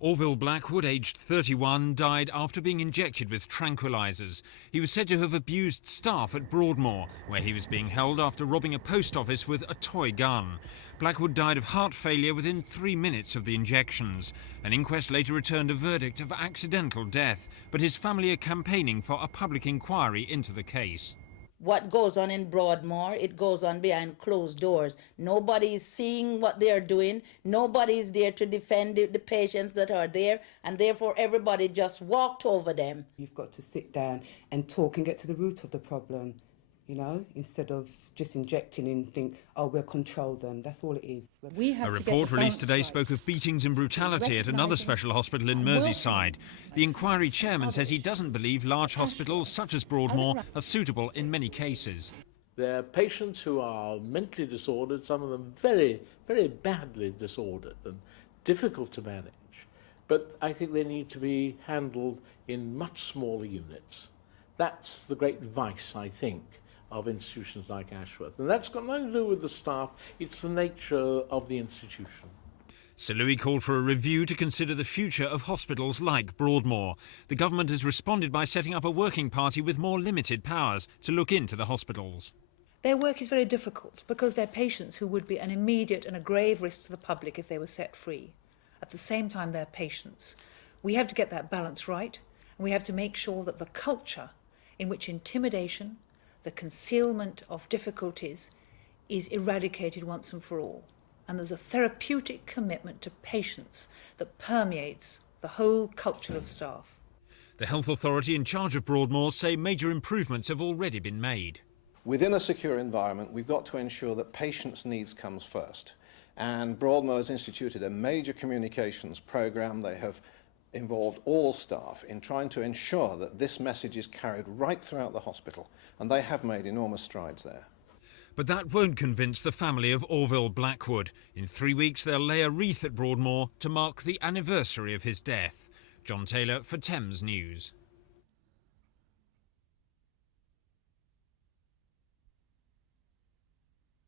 Orville Blackwood, aged 31, died after being injected with tranquilizers. He was said to have abused staff at Broadmoor, where he was being held after robbing a post office with a toy gun. Blackwood died of heart failure within 3 minutes of the injections. An inquest later returned a verdict of accidental death, but his family are campaigning for a public inquiry into the case. What goes on in Broadmoor, it goes on behind closed doors. Nobody is seeing what they are doing. Nobody is there to defend the patients that are there, and therefore everybody just walked over them. You've got to sit down and talk and get to the root of the problem, you know, instead of just injecting and think, oh, we'll control them. That's all it is. A report released today spoke of beatings and brutality at another special hospital in Merseyside. The inquiry chairman says he doesn't believe large hospitals such as Broadmoor are suitable in many cases. They're patients who are mentally disordered, some of them very, very badly disordered and difficult to manage. But I think they need to be handled in much smaller units. That's the great vice, I think, of institutions like Ashworth. And that's got nothing to do with the staff, it's the nature of the institution. Sir Louis called for a review to consider the future of hospitals like Broadmoor. The government has responded by setting up a working party with more limited powers to look into the hospitals. Their work is very difficult because they're patients who would be an immediate and a grave risk to the public if they were set free. At the same time, they're patients. We have to get that balance right, and we have to make sure that the culture in which intimidation, the concealment of difficulties is eradicated once and for all. And there's a therapeutic commitment to patients that permeates the whole culture of staff. The health authority in charge of Broadmoor say major improvements have already been made. Within a secure environment, we've got to ensure that patients' needs comes first. And Broadmoor has instituted a major communications programme. They have involved all staff in trying to ensure that this message is carried right throughout the hospital, and they have made enormous strides there. But that won't convince the family of Orville Blackwood. In 3 weeks they'll lay a wreath at Broadmoor to mark the anniversary of his death. John Taylor for Thames News.